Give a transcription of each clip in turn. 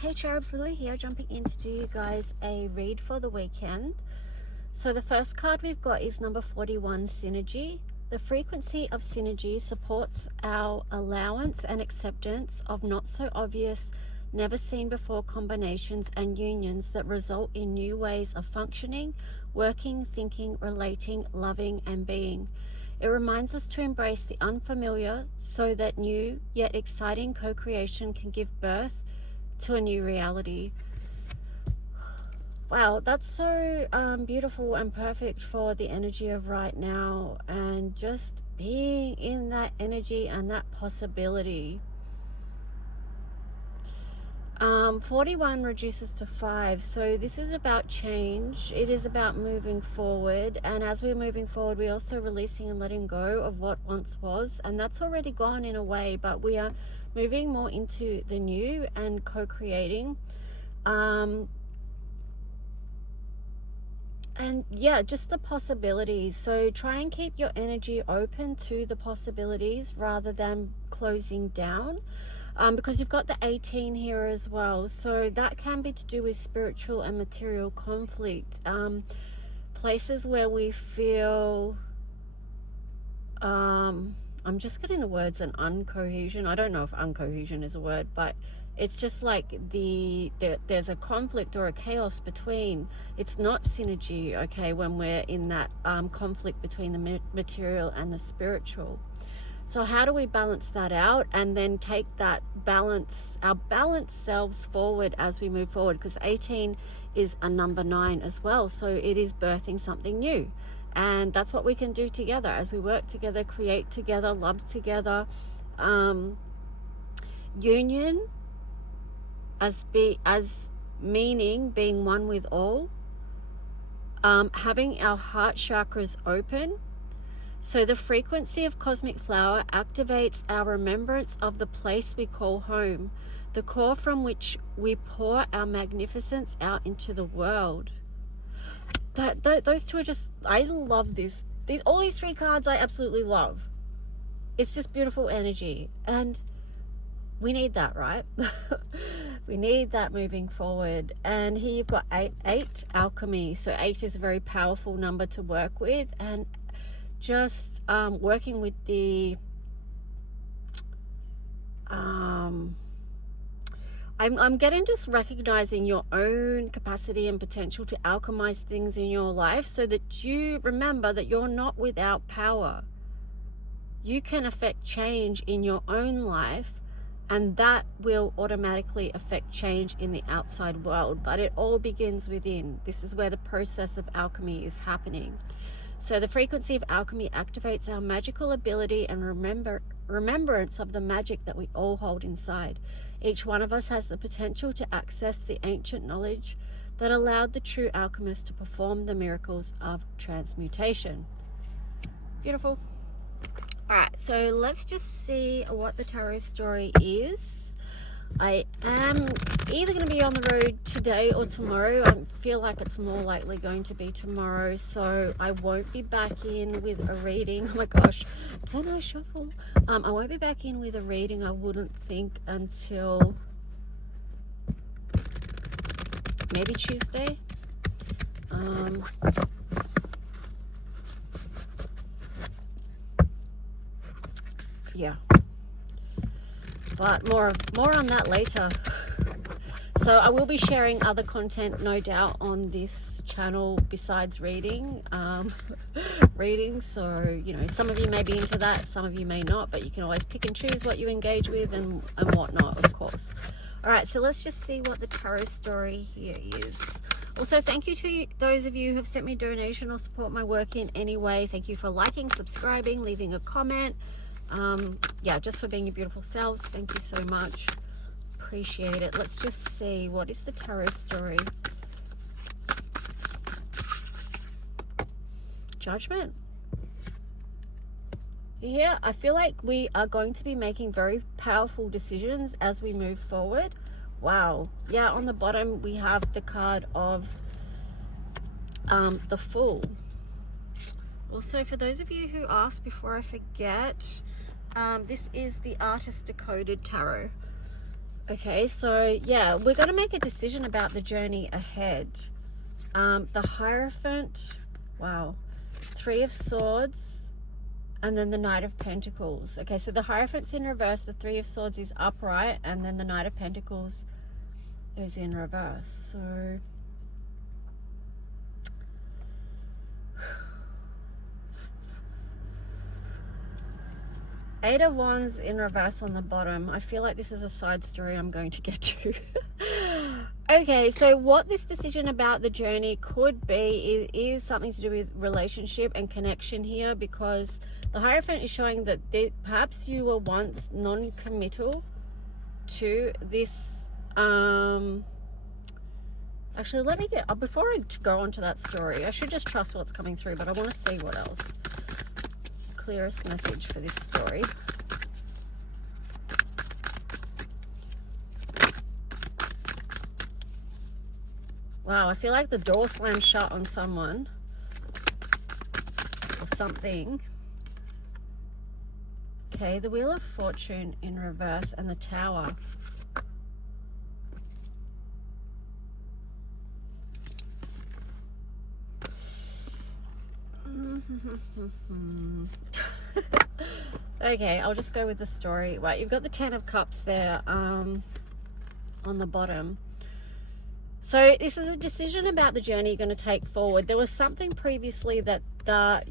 Hey Cherubs, Lily here, jumping in to do you guys a read for the weekend. So the first card we've got is number 41, Synergy. The frequency of synergy supports our allowance and acceptance of not so obvious, never seen before combinations and unions that result in new ways of functioning, working, thinking, relating, loving, and being. It reminds us to embrace the unfamiliar so that new yet exciting co-creation can give birth to a new reality. Wow, that's so beautiful and perfect for the energy of right now, and just being in that energy and that possibility. 41 reduces to 5, so this is about change. It is about moving forward, and as we're moving forward, we're also releasing and letting go of what once was, and that's already gone in a way, but we are moving more into the new and co-creating. And yeah, just the possibilities. So try and keep your energy open to the possibilities rather than closing down, because you've got the 18 here as well. So that can be to do with spiritual and material conflict, places where we feel, I'm just getting the words an uncohesion. I don't know if uncohesion is a word, but it's just like there's a conflict or a chaos between. It's not synergy, okay, when we're in that conflict between the material and the spiritual. So how do we balance that out and then take that balance, our balanced selves forward as we move forward? Because 18 is a number 9 as well. So it is birthing something new. And that's what we can do together as we work together, create together, love together. Union as meaning being one with all. Having our heart chakras open. So the frequency of Cosmic Flower activates our remembrance of the place we call home, the core from which we pour our magnificence out into the world. Those two are just, I love this. All these 3 cards I absolutely love. It's just beautiful energy, and we need that, right? We need that moving forward. And here you've got 8 alchemy. So 8 is a very powerful number to work with, and just working with the I'm getting just recognizing your own capacity and potential to alchemize things in your life, so that you remember that you're not without power. You can affect change in your own life, and that will automatically affect change in the outside world. But it all begins within. This is where the process of alchemy is happening. So the frequency of alchemy activates our magical ability and remembrance of the magic that we all hold inside. Each one of us has the potential to access the ancient knowledge that allowed the true alchemist to perform the miracles of transmutation. Beautiful. All right, so let's just see what the tarot story is. I am either going to be on the road today or tomorrow. I feel like it's more likely going to be tomorrow, so I won't be back in with a reading. Oh my gosh, can I shuffle? I won't be back in with a reading, I wouldn't think, until maybe Tuesday. Yeah, but more on that later. So I will be sharing other content, no doubt, on this channel besides reading. So you know, some of you may be into that, some of you may not, but you can always pick and choose what you engage with and whatnot, of course. All right, so let's just see what the tarot story here is. Also, thank you to those of you who have sent me donation or support my work in any way. Thank you for liking, subscribing, leaving a comment. Yeah, just for being your beautiful selves. Thank you so much. Appreciate it. Let's just see, what is the tarot story? Judgment. Yeah, I feel like we are going to be making very powerful decisions as we move forward. Wow. Yeah, on the bottom we have the card of the Fool. Also, for those of you who asked, before I forget, this is the Artist Decoded Tarot. Okay, so yeah, we're going to make a decision about the journey ahead. The Hierophant, wow, Three of Swords, and then the Knight of Pentacles. Okay, so the Hierophant's in reverse, the Three of Swords is upright, and then the Knight of Pentacles is in reverse. So Eight of Wands in reverse on the bottom. I feel like this is a side story I'm going to get to. Okay, so what this decision about the journey could be is something to do with relationship and connection here, because the Hierophant is showing that perhaps you were once non-committal to this. Actually, let me before I go on to that story, I should just trust what's coming through, but I want to see what else. Clearest message for this story. Wow, I feel like the door slammed shut on someone or something. Okay, the Wheel of Fortune in reverse and the Tower. Okay, I'll just go with the story. Right, you've got the Ten of Cups there on the bottom. So this is a decision about the journey you're going to take forward. There was something previously that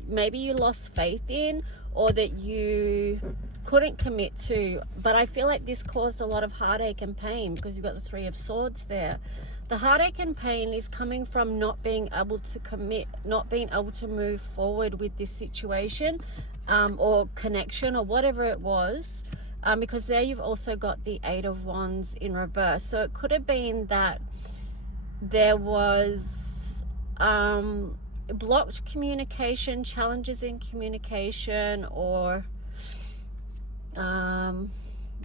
maybe you lost faith in, or that you couldn't commit to, but I feel like this caused a lot of heartache and pain, because you've got the Three of Swords there. The heartache and pain is coming from not being able to commit, not being able to move forward with this situation or connection or whatever it was, because there you've also got the Eight of Wands in reverse. So it could have been that there was blocked communication, challenges in communication, or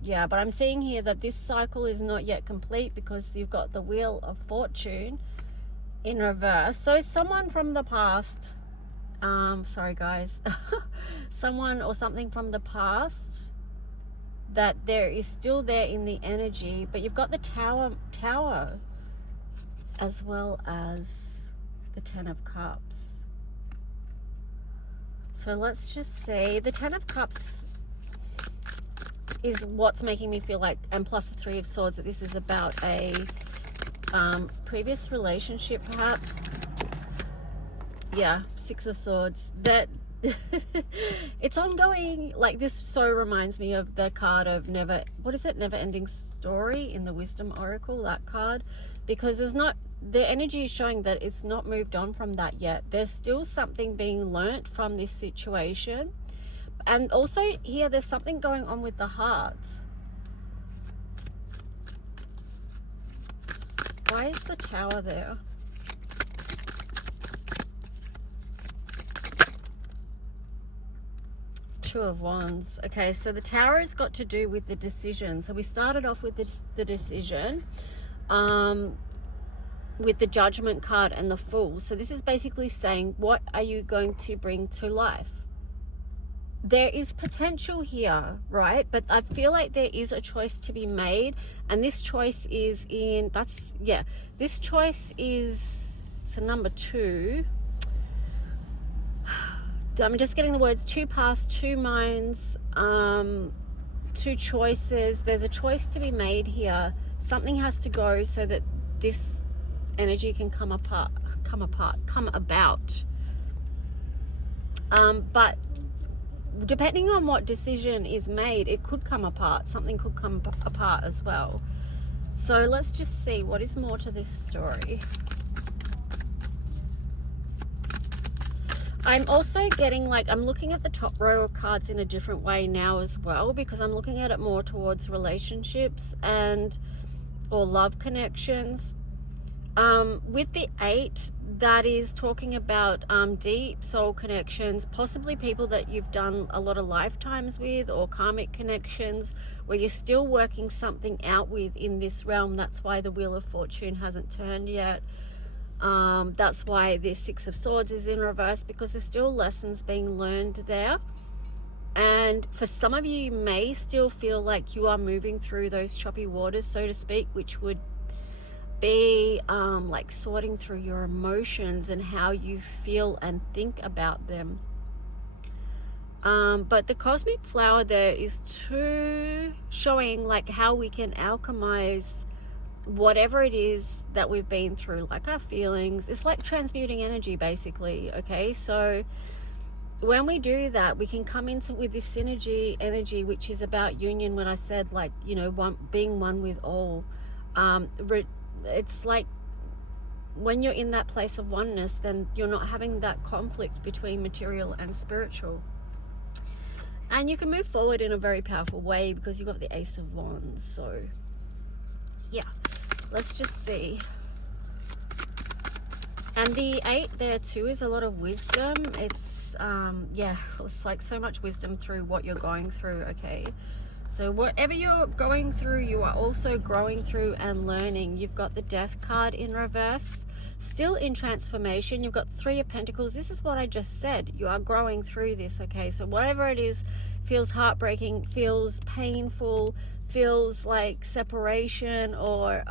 yeah, but I'm seeing here that this cycle is not yet complete, because you've got the Wheel of Fortune in reverse. So someone from the past, sorry guys, someone or something from the past that there is still there in the energy, but you've got the Tower as well as the Ten of Cups. So let's just say the Ten of Cups is what's making me feel like, and plus the Three of Swords, that this is about a previous relationship perhaps. Yeah, Six of Swords, that it's ongoing. Like, this so reminds me of the card of never ending story in the Wisdom Oracle, that card, because the energy is showing that it's not moved on from that yet. There's still something being learnt from this situation. And also here, there's something going on with the hearts. Why is the Tower there? Two of Wands. Okay, so the Tower has got to do with the decision. So we started off with the decision with the Judgment card and the Fool. So this is basically saying, what are you going to bring to life? There is potential here, right? But I feel like there is a choice to be made, and this choice is this choice is, so number 2. I'm just getting the words: two paths, two minds, two choices. There's a choice to be made here. Something has to go so that this energy can come about. But depending on what decision is made, it could come apart. Something could come apart as well. So let's just see what is more to this story. I'm also getting, like, I'm looking at the top row of cards in a different way now as well, because I'm looking at it more towards relationships or love connections. With the 8, that is talking about deep soul connections, possibly people that you've done a lot of lifetimes with, or karmic connections where you're still working something out with in this realm. That's why the Wheel of Fortune hasn't turned yet. That's why the Six of Swords is in reverse, because there's still lessons being learned there. And for some of you, you may still feel like you are moving through those choppy waters, so to speak, which would be like sorting through your emotions and how you feel and think about them. But the cosmic flower there is showing like how we can alchemize whatever it is that we've been through, like our feelings. It's like transmuting energy, basically. Okay, so when we do that, we can come into with this synergy energy, which is about union. When I said, like, you know, being one with all, it's like when you're in that place of oneness, then you're not having that conflict between material and spiritual, and you can move forward in a very powerful way because you've got the Ace of Wands. So yeah, let's just see. And the 8 there too is a lot of wisdom. It's yeah, it's like so much wisdom through what you're going through. Okay, so whatever you're going through, you are also growing through and learning. You've got the Death card in reverse, still in transformation. You've got 3 of Pentacles. This is what I just said. You are growing through this. Okay, so whatever it is, feels heartbreaking, feels painful, feels like separation, or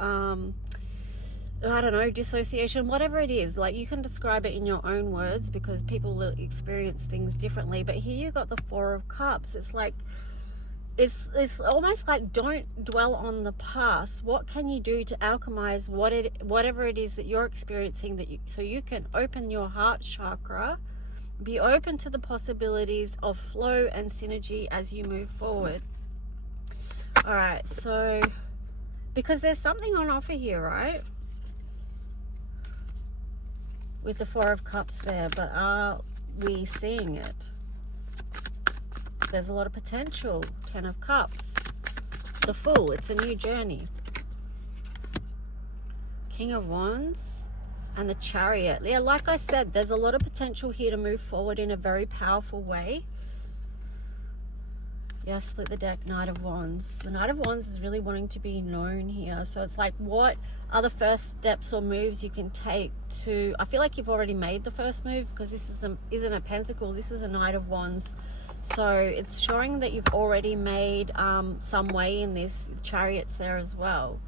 I don't know, dissociation, whatever it is, like you can describe it in your own words because people will experience things differently. But here you got the 4 of Cups. It's like, it's almost like, don't dwell on the past. What can you do to alchemize whatever it is that you're experiencing, so you can open your heart chakra, be open to the possibilities of flow and synergy as you move forward. All right, so because there's something on offer here, right? With the 4 of Cups there, but are we seeing it? There's a lot of potential. 10 of Cups. The Fool. It's a new journey. King of Wands. And the Chariot. Yeah, like I said, there's a lot of potential here to move forward in a very powerful way. Yeah, split the deck. Knight of Wands. The Knight of Wands is really wanting to be known here. So it's like, what are the first steps or moves you can take to... I feel like you've already made the first move because this isn't a Pentacle. This is a Knight of Wands. So it's showing that you've already made some way in this. Chariot's there as well.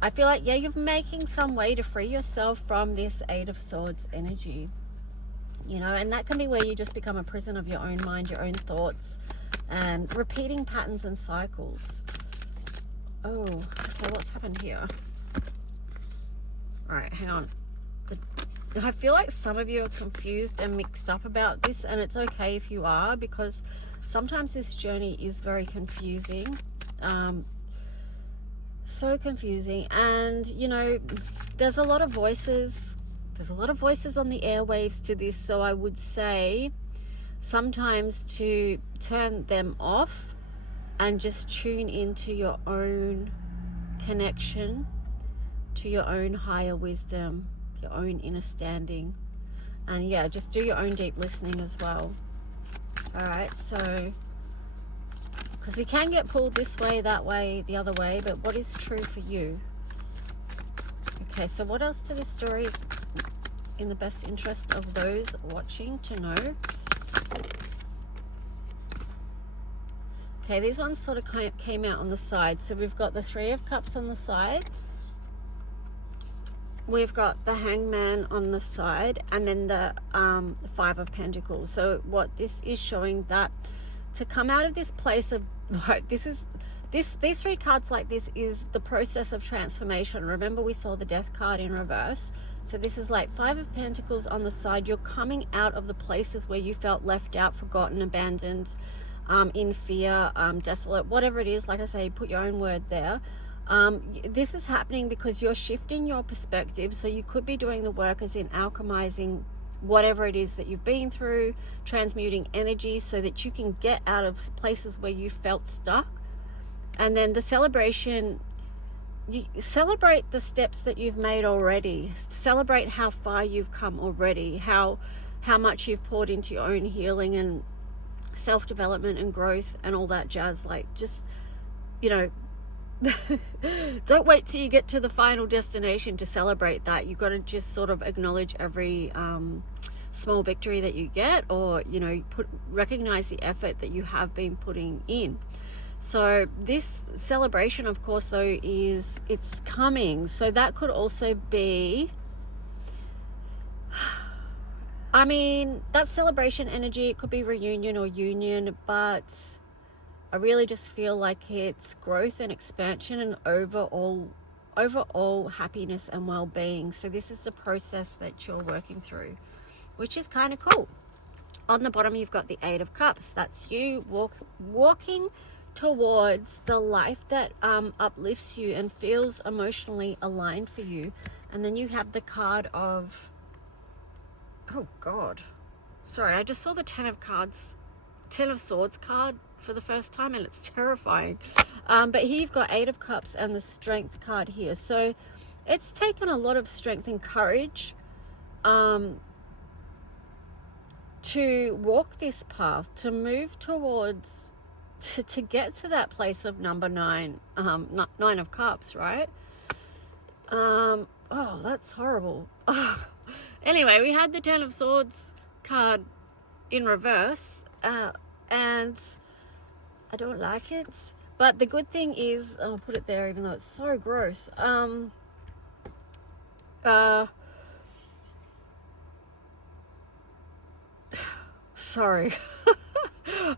I feel like, yeah, you're making some way to free yourself from this 8 of Swords energy. You know, and that can be where you just become a prison of your own mind, your own thoughts, and repeating patterns and cycles. Oh, okay, what's happened here? All right, hang on. I feel like some of you are confused and mixed up about this, and it's okay if you are, because sometimes this journey is very confusing. So confusing. And, you know, there's a lot of voices. There's a lot of voices on the airwaves to this, so I would say sometimes to turn them off and just tune into your own connection to your own higher wisdom, your own inner standing. And yeah, just do your own deep listening as well. All right, so because we can get pulled this way, that way, the other way, but what is true for you? Okay, so what else to this story is in the best interest of those watching to know? Okay, these ones sort of came out on the side. So we've got the 3 of Cups on the side. We've got the Hangman on the side, and then the 5 of Pentacles. So what this is showing, that to come out of this place of, right, these 3 cards like this is the process of transformation. Remember, we saw the Death card in reverse. So this is like 5 of Pentacles on the side. You're coming out of the places where you felt left out, forgotten, abandoned, in fear, desolate, whatever it is. Like I say, put your own word there. This is happening because you're shifting your perspective. So you could be doing the work as in alchemizing whatever it is that you've been through, transmuting energy so that you can get out of places where you felt stuck. And then the celebration, you celebrate the steps that you've made already. Celebrate how far you've come already, how much you've poured into your own healing and self-development and growth and all that jazz. Like, just, you know, don't wait till you get to the final destination to celebrate that. You've got to just sort of acknowledge every small victory that you get, or recognize the effort that you have been putting in. So this celebration, of course, though, it's coming. So that could also be, I mean, that celebration energy. It could be reunion or union, but I really just feel like it's growth and expansion and overall happiness and well-being. So this is the process that you're working through, which is kind of cool. On the bottom, you've got the Eight of Cups. That's you walking towards the life that uplifts you and feels emotionally aligned for you. And then you have the card of, oh God, sorry, I just saw the Ten of Swords card for the first time, and it's terrifying. But here you've got Eight of Cups and the Strength card here. So it's taken a lot of strength and courage to walk this path, to move towards, to get to that place of number 9, Nine of Cups, right? Oh, that's horrible. Anyway, we had the Ten of Swords card in reverse, and I don't like it. But the good thing is, I'll put it there even though it's so gross. Sorry.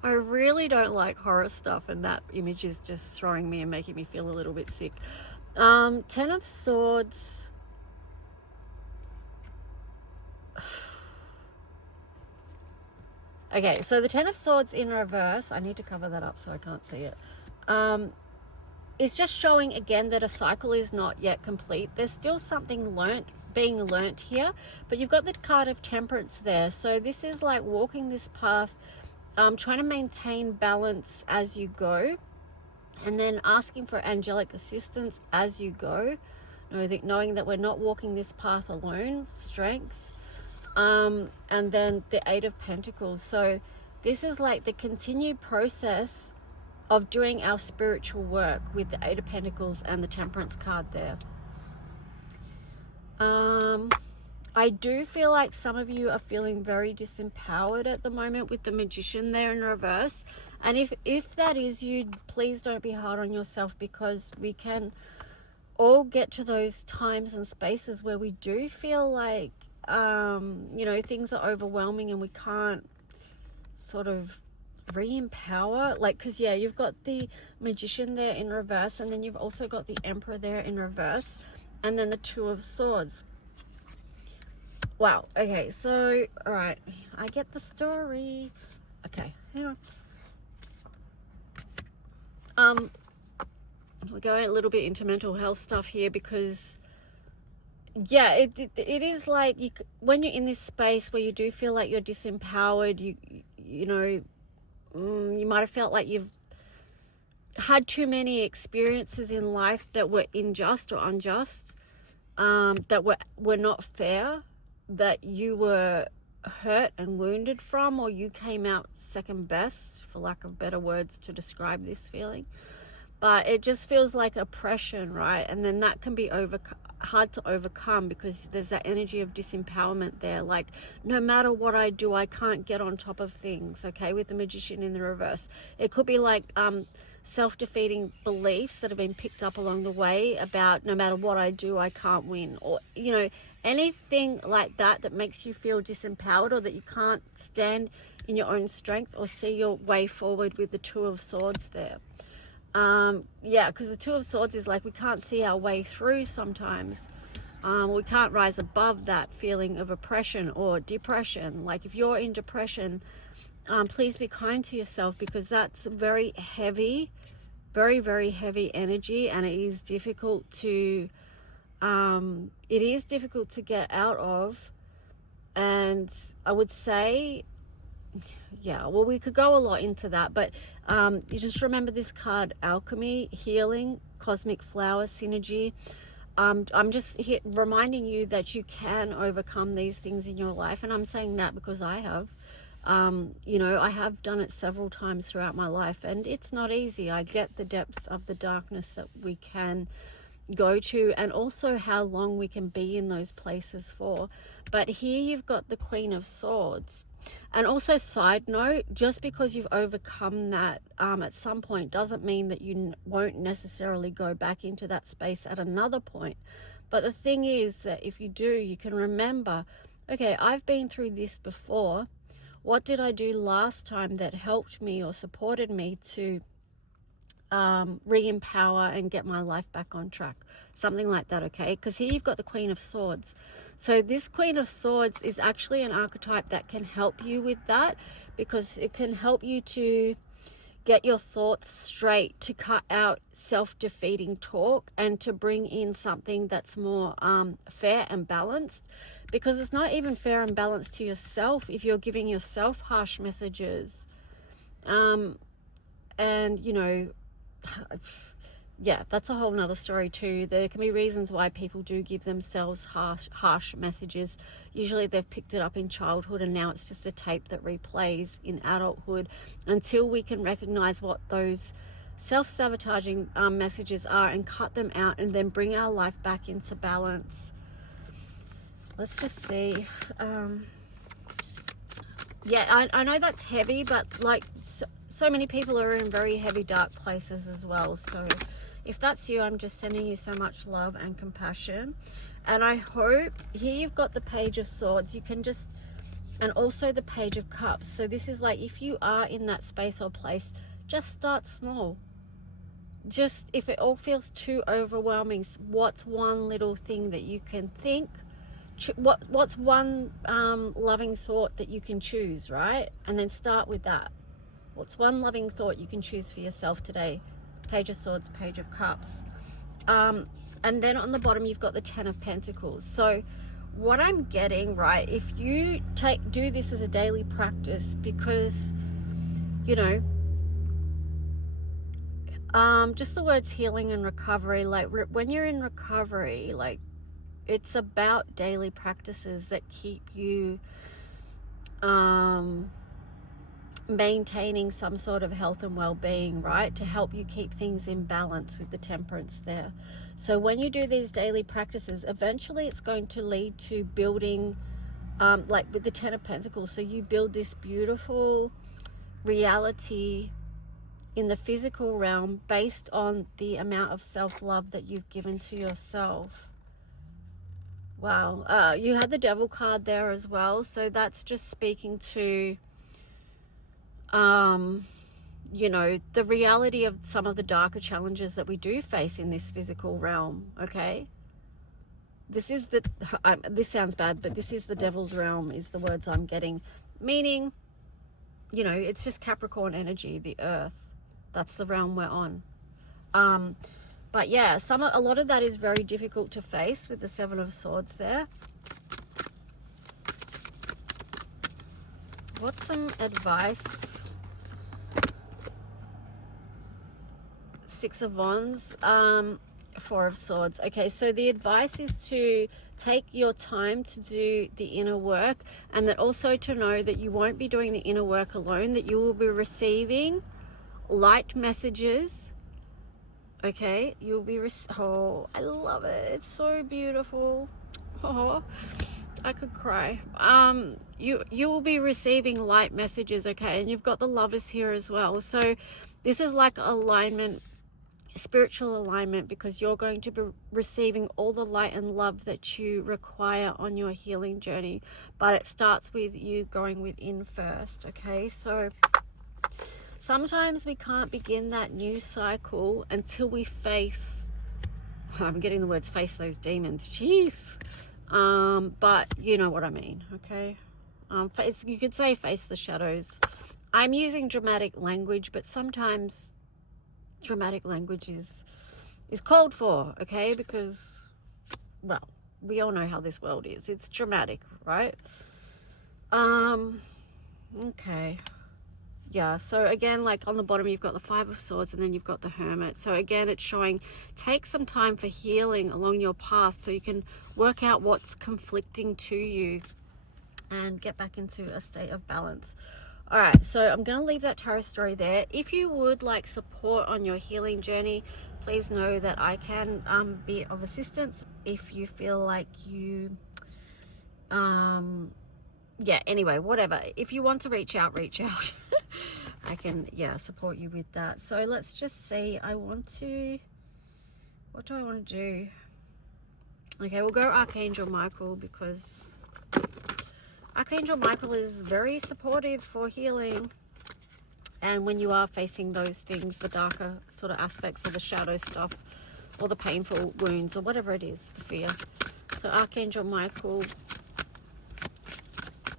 I really don't like horror stuff, and that image is just throwing me and making me feel a little bit sick. Ten of Swords. Okay, so the Ten of Swords in reverse, I need to cover that up so I can't see it, is just showing again that a cycle is not yet complete. There's still something being learnt here, but you've got the card of Temperance there. So this is like walking this path, trying to maintain balance as you go, and then asking for angelic assistance as you go, knowing that we're not walking this path alone, strength. And then the Eight of Pentacles. So this is like the continued process of doing our spiritual work with the Eight of Pentacles and the Temperance card there. I do feel like some of you are feeling very disempowered at the moment with the Magician there in reverse. And if that is you, please don't be hard on yourself, because we can all get to those times and spaces where we do feel like things are overwhelming and we can't sort of re-empower, because you've got the Magician there in reverse, and then you've also got the Emperor there in reverse, and then the Two of Swords. Wow. Okay, so all right, I get the story. Okay, hang on. We're going a little bit into mental health stuff here, because it is like when you're in this space where you do feel like you're disempowered, you might have felt like you've had too many experiences in life that were unjust or unjust, that were not fair, that you were hurt and wounded from, or you came out second best, for lack of better words to describe this feeling. But it just feels like oppression, right? And then that can be hard to overcome, because there's that energy of disempowerment there. Like, no matter what I do, I can't get on top of things, okay, with the Magician in the reverse. It could be like self-defeating beliefs that have been picked up along the way about no matter what I do, I can't win. Or, anything like that makes you feel disempowered, or that you can't stand in your own strength or see your way forward with the Two of Swords there. Because the Two of Swords is like we can't see our way through sometimes. We can't rise above that feeling of oppression or depression. Like if you're in depression, please be kind to yourself, because that's very heavy, very, very heavy energy, and it is difficult to get out of. And I would say, we could go a lot into that, but you just remember this card, Alchemy, Healing, Cosmic Flower, Synergy. I'm just reminding you that you can overcome these things in your life, and I'm saying that because I have. I have done it several times throughout my life, and it's not easy. I get the depths of the darkness that we can go to, and also how long we can be in those places for. But here you've got the Queen of Swords. And also, side note, just because you've overcome that at some point doesn't mean that you won't necessarily go back into that space at another point. But the thing is that if you do, you can remember, okay, I've been through this before. What did I do last time that helped me or supported me to re-empower and get my life back on track? Something like that, okay? Because here you've got the Queen of Swords. So this Queen of Swords is actually an archetype that can help you with that, because it can help you to get your thoughts straight, to cut out self-defeating talk, and to bring in something that's more fair and balanced. Because it's not even fair and balanced to yourself if you're giving yourself harsh messages. And, you know, yeah, that's a whole nother story too. There can be reasons why people do give themselves harsh messages. Usually they've picked it up in childhood, and now it's just a tape that replays in adulthood, until we can recognize what those self-sabotaging messages are and cut them out, and then bring our life back into balance. Let's just see. Yeah, I know that's heavy, but like so many people are in very heavy, dark places as well. So if that's you, I'm just sending you so much love and compassion. And I hope, here you've got the Page of Swords. You can just, and also the Page of Cups. So this is like, if you are in that space or place, just start small. Just, if it all feels too overwhelming, what's one little thing that you can think? What's one loving thought that you can choose, right? And then start with that. What's one loving thought you can choose for yourself today? Page of Swords, Page of Cups. And then on the bottom, you've got the Ten of Pentacles. So what I'm getting, right, if you do this as a daily practice, because, you know, just the words healing and recovery, like when you're in recovery, like, it's about daily practices that keep you maintaining some sort of health and well-being, right? To help you keep things in balance with the Temperance there. So when you do these daily practices, eventually it's going to lead to building, like with the Ten of Pentacles. So you build this beautiful reality in the physical realm based on the amount of self-love that you've given to yourself. Wow. You had the Devil card there as well. So that's just speaking to, you know, the reality of some of the darker challenges that we do face in this physical realm, okay? This is the, this sounds bad, but this is the Devil's realm is the words I'm getting. Meaning, you know, it's just Capricorn energy, the earth. That's the realm we're on. But yeah, a lot of that is very difficult to face with the Seven of Swords there. What's some advice? Six of Wands, Four of Swords. Okay, so the advice is to take your time to do the inner work, and that also to know that you won't be doing the inner work alone, that you will be receiving light messages. Okay, you'll be oh, I love it. It's so beautiful. Oh, I could cry. You will be receiving light messages, okay? And you've got the Lovers here as well. So this is like alignment, spiritual alignment, because you're going to be receiving all the light and love that you require on your healing journey. But it starts with you going within first, okay? So sometimes we can't begin that new cycle until we face, I'm getting the words face those demons, jeez. But you know what I mean, okay? You could say face the shadows. I'm using dramatic language, but sometimes dramatic language is called for, okay? Because, well, we all know how this world is. It's dramatic, right? Okay. Yeah, so again, like on the bottom, you've got the Five of Swords, and then you've got the Hermit. So again, it's showing take some time for healing along your path so you can work out what's conflicting to you and get back into a state of balance. All right, so I'm going to leave that tarot story there. If you would like support on your healing journey, please know that I can be of assistance if you feel like you yeah, anyway, whatever, if you want to reach out I can, yeah, support you with that. So let's just see. What do I want to do? Okay, we'll go Archangel Michael, because Archangel Michael is very supportive for healing. And when you are facing those things, the darker sort of aspects of the shadow stuff, or the painful wounds, or whatever it is, the fear. So Archangel Michael,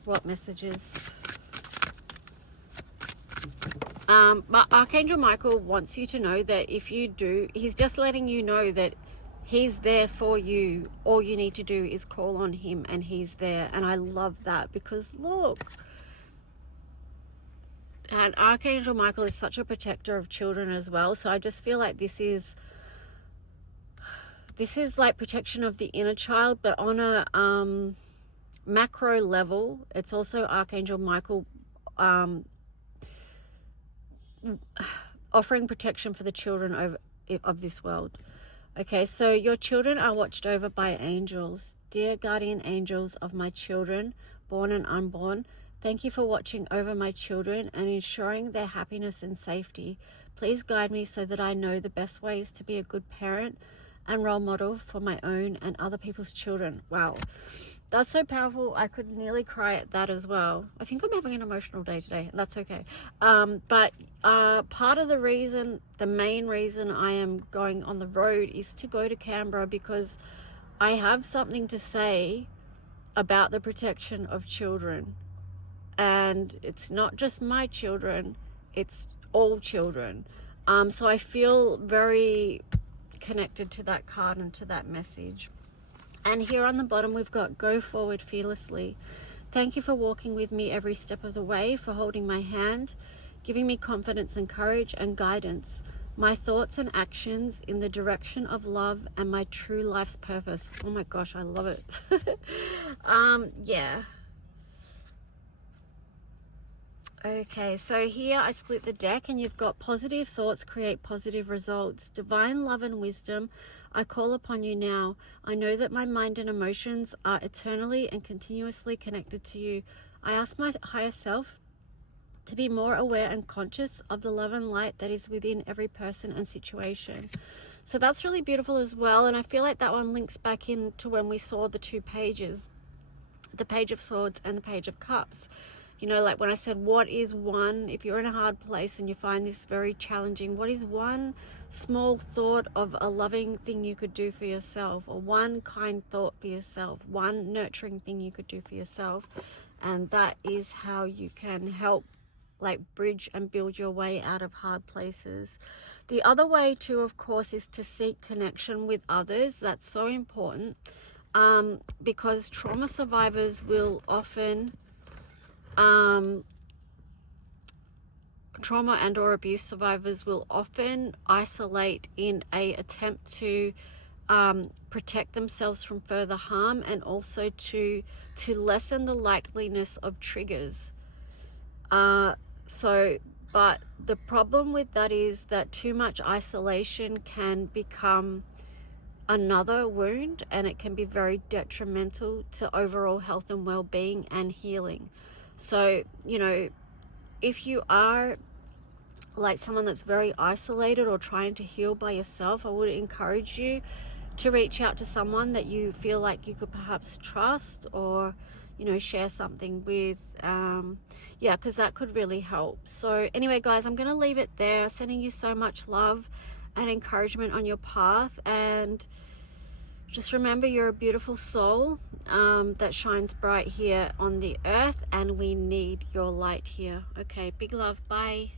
what messages? Archangel Michael wants you to know that if you do, he's just letting you know that he's there for you. All you need to do is call on him and he's there. And I love that, because look, and Archangel Michael is such a protector of children as well. So I just feel like this is like protection of the inner child, but on a macro level, it's also Archangel Michael offering protection for the children of this world. Okay, so your children are watched over by angels. Dear guardian angels of my children, born and unborn, thank you for watching over my children and ensuring their happiness and safety. Please guide me so that I know the best ways to be a good parent and role model for my own and other people's children. Wow, that's so powerful. I could nearly cry at that as well. I think I'm having an emotional day today, and that's okay. But part of the main reason I am going on the road is to go to Canberra, because I have something to say about the protection of children. And it's not just my children, it's all children. So I feel very connected to that card and to that message. And here on the bottom, we've got go forward fearlessly. Thank you for walking with me every step of the way, for holding my hand, giving me confidence and courage and guidance, my thoughts and actions in the direction of love and my true life's purpose. Oh my gosh, I love it. Yeah. Okay, so here I split the deck and you've got positive thoughts create positive results. Divine love and wisdom, I call upon you now. I know that my mind and emotions are eternally and continuously connected to you. I ask my higher self to be more aware and conscious of the love and light that is within every person and situation. So that's really beautiful as well. And I feel like that one links back into when we saw the two pages, the Page of Swords and the Page of Cups. You know, like when I said, what is one, if you're in a hard place and you find this very challenging, what is one small thought of a loving thing you could do for yourself, or one kind thought for yourself, one nurturing thing you could do for yourself? And that is how you can help like bridge and build your way out of hard places. The other way too, of course, is to seek connection with others. That's so important, because trauma survivors will often trauma and or abuse survivors will often isolate in a attempt to protect themselves from further harm, and also to lessen the likeliness of triggers. But the problem with that is that too much isolation can become another wound, and it can be very detrimental to overall health and well-being and healing. So, you know, if you are like someone that's very isolated or trying to heal by yourself, I would encourage you to reach out to someone that you feel like you could perhaps trust, or, you know, share something with. Yeah, because that could really help. So anyway, guys, I'm going to leave it there. Sending you so much love and encouragement on your path. And just remember, you're a beautiful soul that shines bright here on the earth, and we need your light here. Okay, big love. Bye.